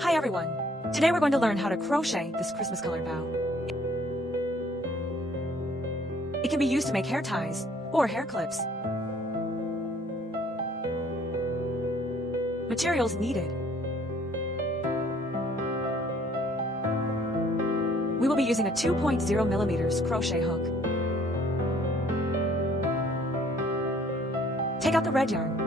Hi everyone! Today we're going to learn how to crochet this Christmas colored bow. It can be used to make hair ties or hair clips. Materials needed. We will be using a 2.0 millimeters crochet hook. Take out the red yarn.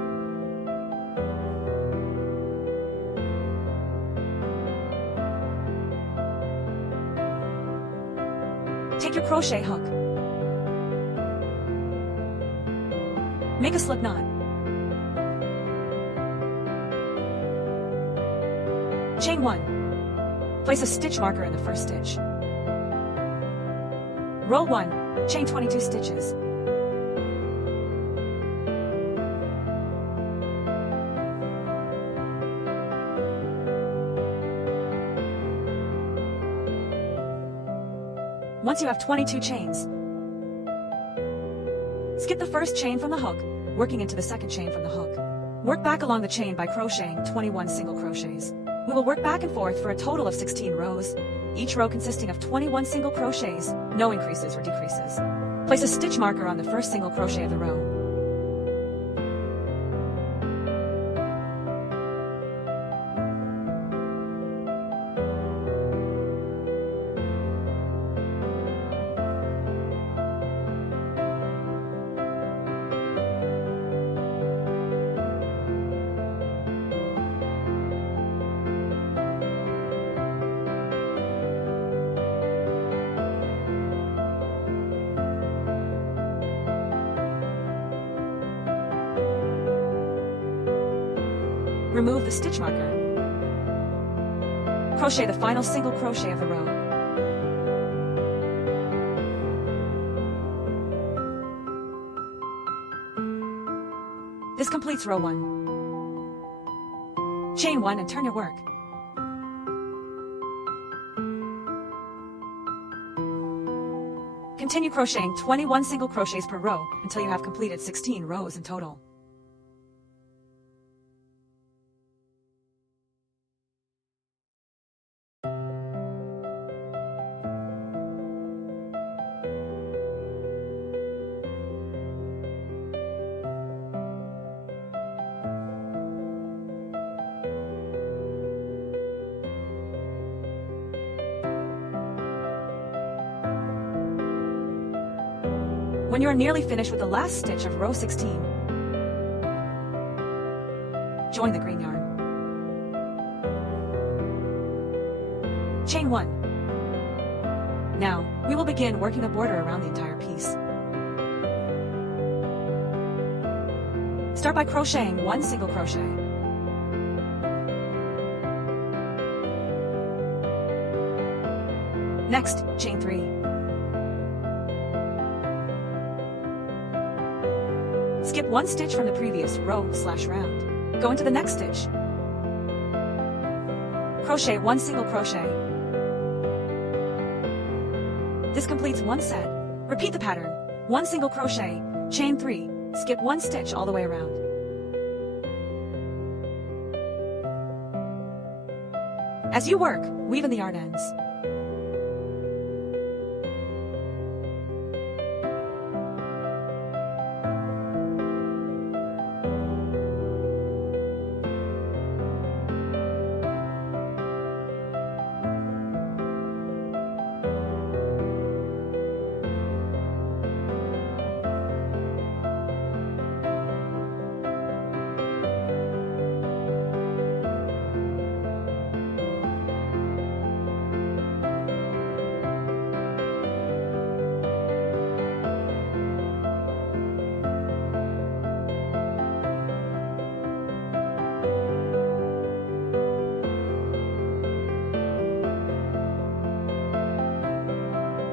Take your crochet hook. Make a slip knot. Chain 1. Place a stitch marker in the first stitch. Roll 1, chain 22 stitches. Once you have 22 chains, skip the first chain from the hook, working into the second chain from the hook. Work back along the chain by crocheting 21 single crochets. We will work back and forth for a total of 16 rows, each row consisting of 21 single crochets, no increases or decreases. Place a stitch marker on the first single crochet of the row. Remove the stitch marker. Crochet the final single crochet of the row. This completes row 1. Chain 1 and turn your work. Continue crocheting 21 single crochets per row until you have completed 16 rows in total. When you are nearly finished with the last stitch of row 16, join the green yarn. Chain 1. Now, we will begin working a border around the entire piece. Start by crocheting 1 single crochet. Next, chain 3. Skip 1 stitch from the previous row/round. Go into the next stitch. Crochet 1 single crochet. This completes 1 set. Repeat the pattern. 1 single crochet, chain 3, skip 1 stitch all the way around. As you work, weave in the yarn ends.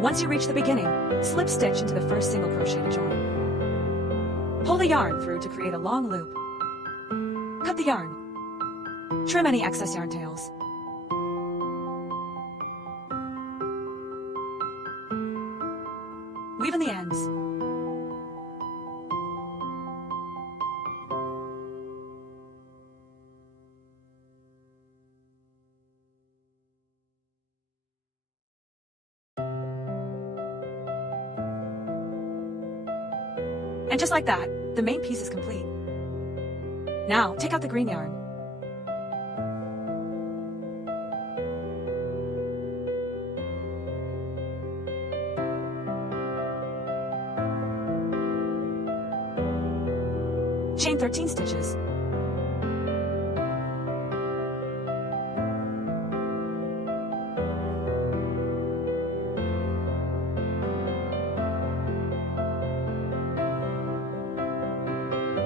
Once you reach the beginning, slip stitch into the first single crochet to join. Pull the yarn through to create a long loop. Cut the yarn. Trim any excess yarn tails. Weave in the ends. And just like that, the main piece is complete. Now, take out the green yarn. Chain 13 stitches.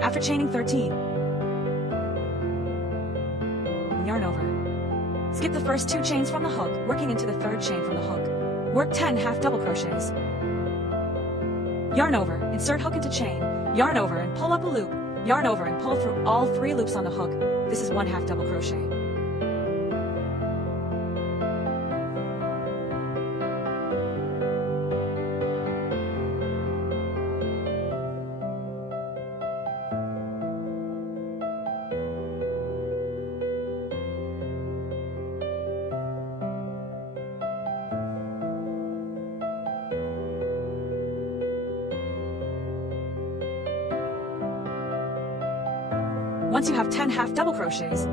After chaining 13, yarn over. Skip the first 2 chains from the hook, working into the 3rd chain from the hook. Work 10 half double crochets. Yarn over, insert hook into chain, yarn over and pull up a loop, yarn over and pull through all 3 loops on the hook. This is 1 half double crochet. Once you have 10 half double crochets,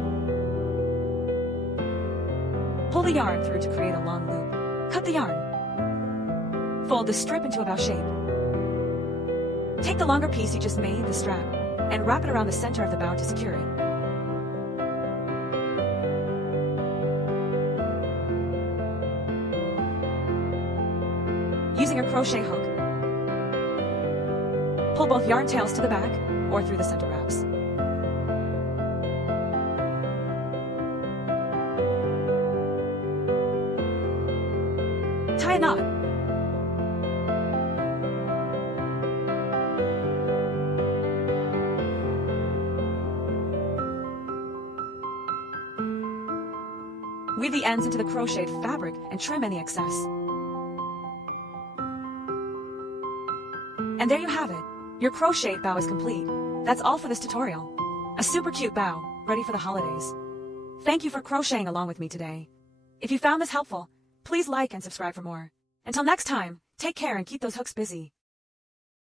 pull the yarn through to create a long loop. Cut the yarn. Fold the strip into a bow shape. Take the longer piece you just made, the strap, and wrap it around the center of the bow to secure it. Using a crochet hook, pull both yarn tails to the back or through the center wraps. Tie a knot. Weave the ends into the crocheted fabric and trim any excess. And there you have it. Your crocheted bow is complete. That's all for this tutorial. A super cute bow, ready for the holidays. Thank you for crocheting along with me today. If you found this helpful, please like and subscribe for more. Until next time, take care and keep those hooks busy.